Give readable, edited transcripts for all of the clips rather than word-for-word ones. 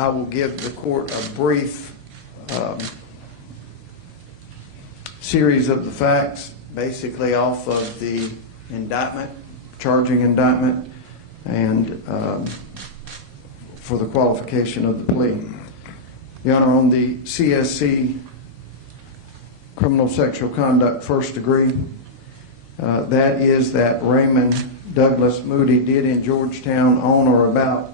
I will give the court a brief series of the facts, basically off of the indictment, charging indictment, and for the qualification of the plea. Your Honor, on the CSC criminal sexual conduct first degree, that is that Raymond Douglas Moody did in Georgetown on or about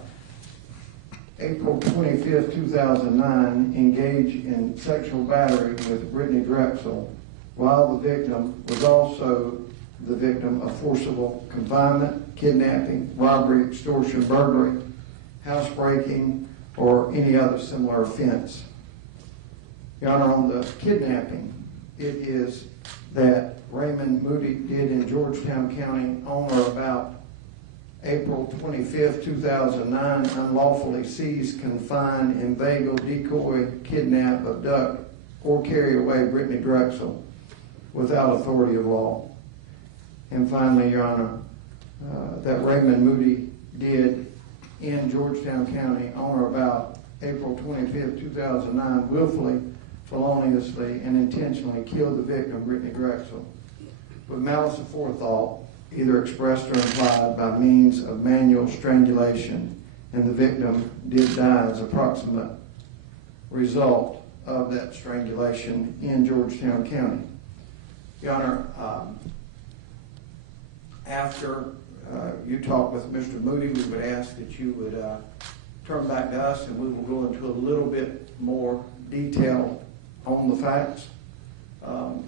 April 25th, 2009, engage in sexual battery with Brittanee Drexel, while the victim was also the victim of forcible confinement, kidnapping, robbery, extortion, burglary, housebreaking, or any other similar offense. Your Honor, on the kidnapping, it is that Raymond Moody did in Georgetown County on or about April 25th, 2009, unlawfully seize, confine, inveigle, decoy, kidnap, abduct, or carry away Brittanee Drexel without authority of law. And finally, Your Honor, that Raymond Moody did in Georgetown County on or about April 25th, 2009, willfully, feloniously, and intentionally killed the victim, Brittanee Drexel, with malice aforethought, either expressed or implied, by means of manual strangulation, and the victim did die as a proximate result of that strangulation in Georgetown County. Your Honor, after you talk with Mr. Moody, we would ask that you would turn back to us, and we will go into a little bit more detail on the facts,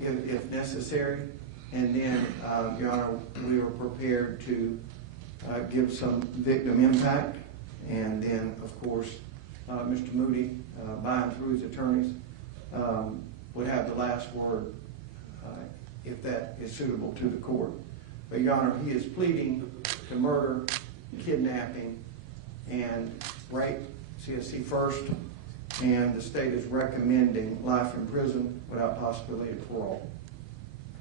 if necessary. And then, Your Honor, we are prepared to give some victim impact. And then, of course, Mr. Moody, by and through his attorneys, would have the last word if that is suitable to the court. But, Your Honor, he is pleading to murder, kidnapping, and rape, CSC first, and the state is recommending life in prison without possibility of parole.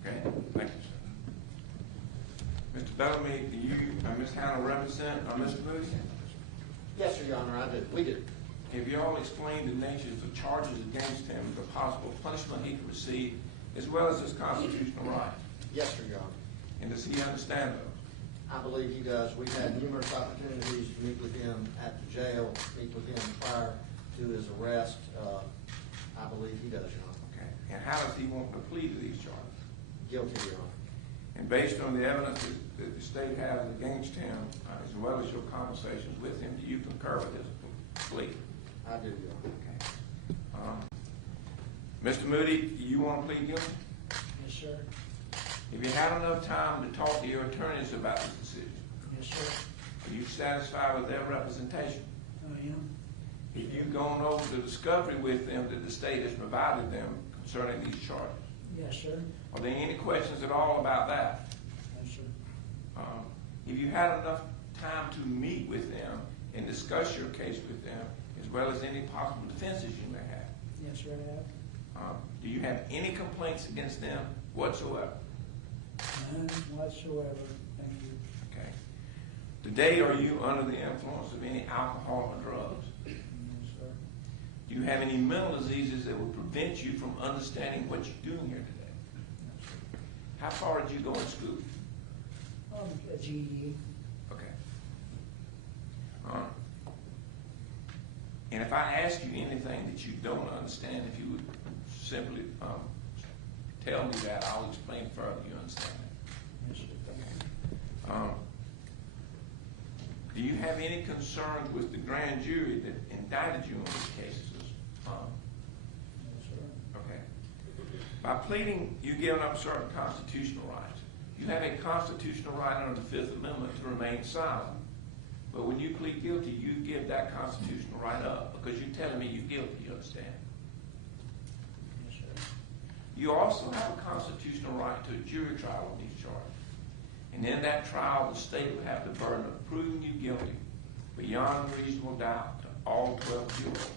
Okay, thank you, sir. Mr. Bellamy, do you and Ms. Hannah represent Mr. Moody? Yes, sir, Your Honor, I do. We do. Have you all explained the nature of the charges against him, the possible punishment he could receive, as well as his constitutional rights? Yes, sir, Your Honor. And does he understand those? I believe he does. We've had numerous opportunities to meet with him at the jail, meet with him prior to his arrest. I believe he does, Your Honor. Okay. And how does he want to plead to these charges? Guilty, Your Honor. And based on the evidence that the state has against him, as well as your conversations with him, do you concur with his plea? I do, Your Honor. Okay. Mr. Moody, do you want to plead guilty? Yes, sir. Have you had enough time to talk to your attorneys about this decision? Yes, sir. Are you satisfied with their representation? I am. Have you gone over the discovery with them that the state has provided them concerning these charges? Yes, sir. Are there any questions at all about that? Yes, sir. Have you had enough time to meet with them and discuss your case with them, as well as any possible defenses you may have? Yes, sir, I have. Do you have any complaints against them whatsoever? None whatsoever. Thank you. Okay. Today, are you under the influence of any alcohol or drugs? Yes, sir. Do you have any mental diseases that would prevent you from understanding what you're doing here today? Yes, sir. How far did you go in school? A GED. Okay. And if I ask you anything that you don't understand, if you would simply tell me that, I'll explain further. You understand that? Yes, sir. Okay. Do you have any concerns with the grand jury that indicted you on these cases? Yes, sir. Okay. By pleading, you're giving up certain constitutional rights. You have a constitutional right under the Fifth Amendment to remain silent. But when you plead guilty, you give that constitutional right up because you're telling me you're guilty, you understand? Yes, sir. You also have a constitutional right to a jury trial on these charges. And in that trial, the state will have the burden of proving you guilty beyond reasonable doubt to all 12 jurors.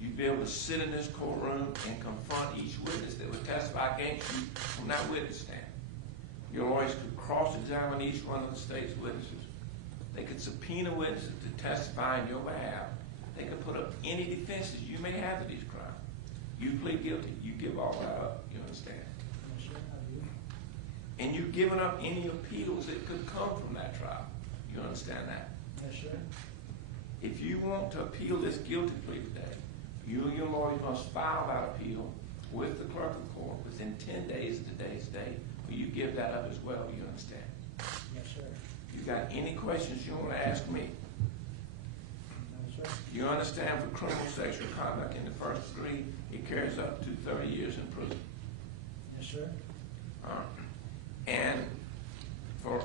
You'd be able to sit in this courtroom and confront each witness that would testify against you from that witness stand. Your lawyers could cross-examine each one of the state's witnesses. They could subpoena witnesses to testify in your behalf They can put up any defenses you may have to these crimes. You plead guilty, you give all that up, you understand? Yes, sir, I do. And you've given up any appeals that could come from that trial. You understand that? Yes, sir. If you want to appeal this guilty plea today, you and your lawyer must file that appeal with the clerk of court within 10 days of today's date, or you give that up as well, you understand? Yes, sir. You got any questions you want to ask me? No, sir. You understand for criminal sexual conduct in the first degree, it carries up to 30 years in prison. Yes, sir. And for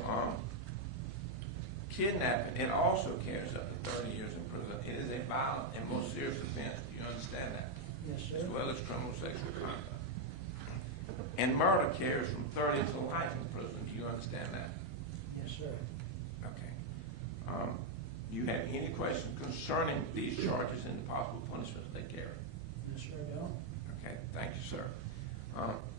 kidnapping, it also carries up to 30 years in prison. It is a violent and most serious offense. Do you understand that? Yes, sir. As well as criminal sexual conduct. And murder carries from 30 to life in prison. Do you understand that? Yes, sir. Okay. You have any questions concerning these charges and the possible punishments they carry? Yes, sir, I don't. Okay, thank you, sir.